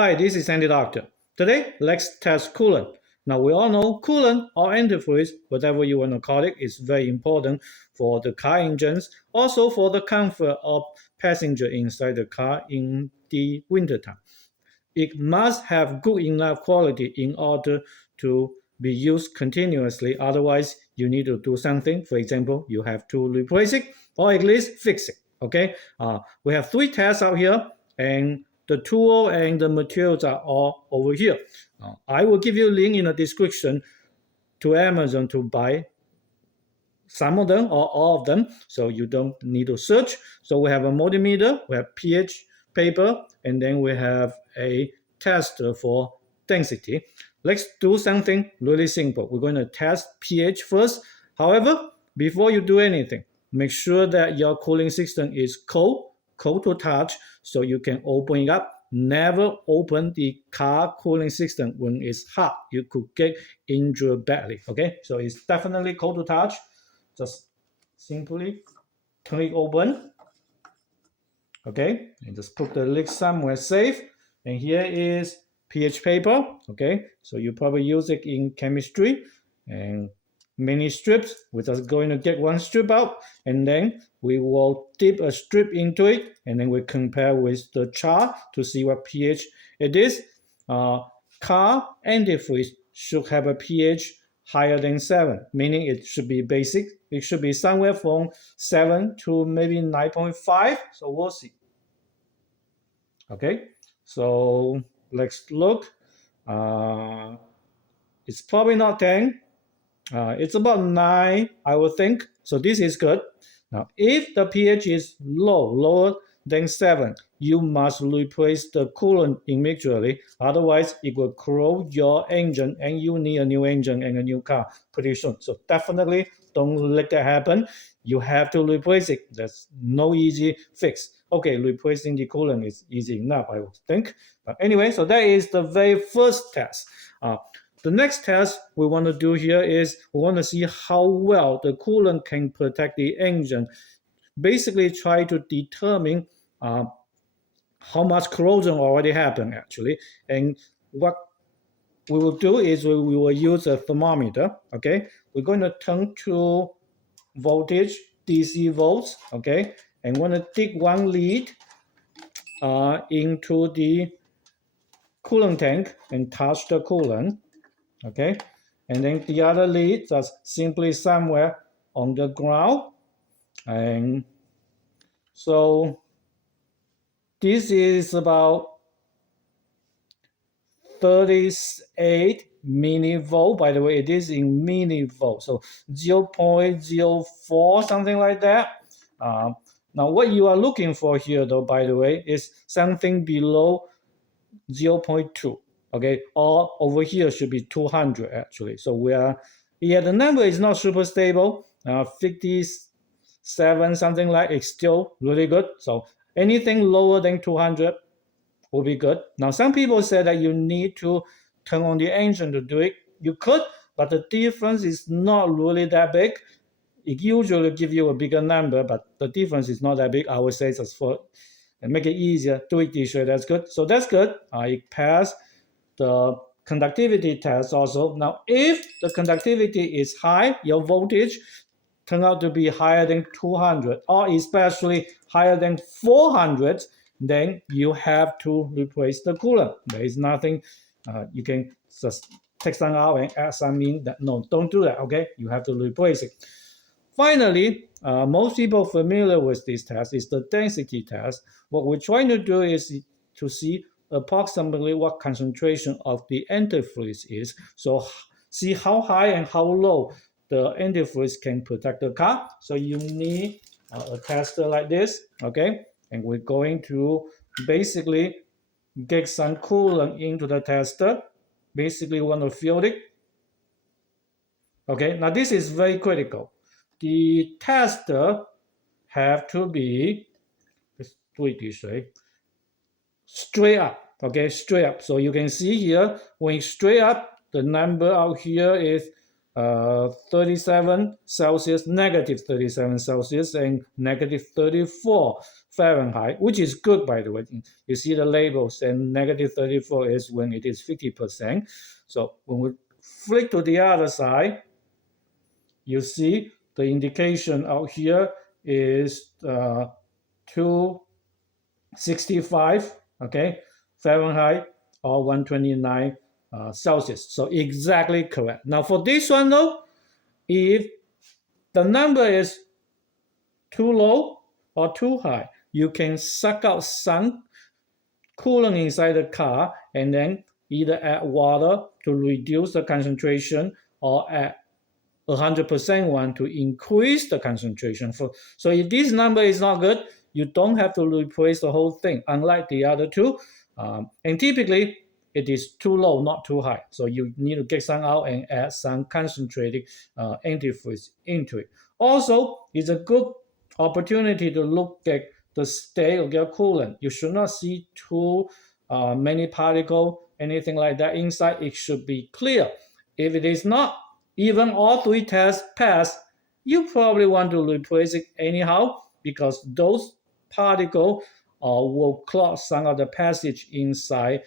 Hi, this is Andy Doctor. Today, let's test coolant. Now, we all know coolant or antifreeze, whatever you want to call it, is very important for the car engines, also for the comfort of passenger inside the car in the wintertime. It must have good enough quality in order to be used continuously. Otherwise, you need to do something. For example, you have to replace it or at least fix it. Okay. We have three tests out here, and the tool and the materials are all over here. I will give you a link in the description to Amazon to buy some of them or all of them, so you don't need to search. So we have a multimeter, we have pH paper, and then we have a tester for density. Let's do something really simple. We're going to test pH first. However, before you do anything, make sure that your cooling system is cold to touch, so you can open it up. Never open the car cooling system when it's hot. You could get injured badly. Okay, so it's definitely cold to touch. Just simply turn it open. Okay, and just put the lid somewhere safe. And here is pH paper. Okay, so you probably use it in chemistry, and many strips. We're just going to get one strip out, and then we will dip a strip into it, and then we compare with the chart to see what pH it is. Car antifreeze should have a pH higher than 7, meaning it should be basic. It should be somewhere from 7 to maybe 9.5. So we'll see. Okay, so let's look. It's probably not 10. It's about 9, I would think. So this is good. Now, if the pH is lower than 7, you must replace the coolant immediately. Otherwise, it will corrode your engine, and you need a new engine and a new car pretty soon. So definitely don't let that happen. You have to replace it. There's no easy fix. Okay, replacing the coolant is easy enough, I would think. But anyway, so that is the very first test. The next test we want to do here is we want to see how well the coolant can protect the engine. Basically, try to determine how much corrosion already happened actually. And what we will do is we will use a thermometer. Okay, we're going to turn to voltage, DC volts. Okay, and want to dig one lead into the coolant tank and touch the coolant. Okay, and then the other lead just simply somewhere on the ground. And so this is about 38 millivolt. By the way, it is in millivolt, so 0.04, something like that. Now what you are looking for here, though, by the way, is something below 0.2. Okay, or over here should be 200 actually. So we are, yeah, the number is not super stable. 57, something like, it's still really good. So anything lower than 200 will be good. Now, some people say that you need to turn on the engine to do it. You could, but the difference is not really that big. It usually gives you a bigger number, but the difference is not that big. I would say just for and make it easier, do it this way. That's good. So that's good. It passed the conductivity test also. Now, if the conductivity is high, your voltage turn out to be higher than 200 or especially higher than 400, then you have to replace the coolant. There is nothing you can just take some out and add some in. No, don't do that. Okay, you have to replace it. Finally, most people familiar with this test is the density test. What we're trying to do is to see approximately what concentration of the antifreeze is. So see how high and how low the antifreeze can protect the car. So you need a tester like this, okay? And we're going to basically get some coolant into the tester. Basically, want to fill it. Okay, now this is very critical. The tester have to be, let's do it this way, straight up. Okay, straight up. So you can see here, when it's straight up, the number out here is 37 Celsius, negative 37 Celsius, and negative 34 Fahrenheit, which is good, by the way. You see the labels, and negative 34 is when it is 50%. So when we flick to the other side, you see the indication out here is 265, okay, Fahrenheit, or 129 Celsius. So exactly correct. Now for this one though, if the number is too low or too high, you can suck out some coolant inside the car and then either add water to reduce the concentration or add 100% one to increase the concentration. So if this number is not good, you don't have to replace the whole thing, unlike the other two. And typically, it is too low, not too high. So you need to get some out and add some concentrated antifreeze into it. Also, it's a good opportunity to look at the state of your coolant. You should not see too many particles, anything like that inside. It should be clear. If it is not, even all three tests pass, you probably want to replace it anyhow, because those particles will clog some of the passage inside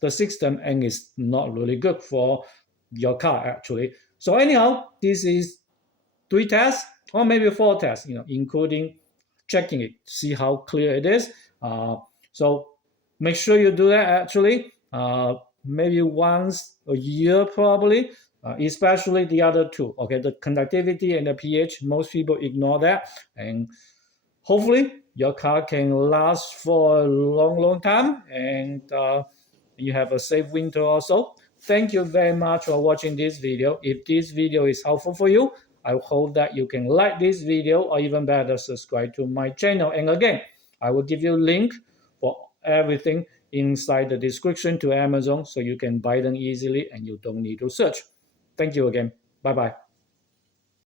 the system, and it's not really good for your car actually. So anyhow, this is 3 tests or maybe 4 tests, including checking it, see how clear it is. So make sure you do that actually, maybe once a year probably, especially the other two, okay, the conductivity and the pH. Most people ignore that, and hopefully your car can last for a long time, and you have a safe winter also. Thank you very much for watching this video. If this video is helpful for you, I hope that you can like this video, or even better, subscribe to my channel. And again, I will give you a link for everything inside the description to Amazon, so you can buy them easily and you don't need to search. Thank you again. Bye-bye.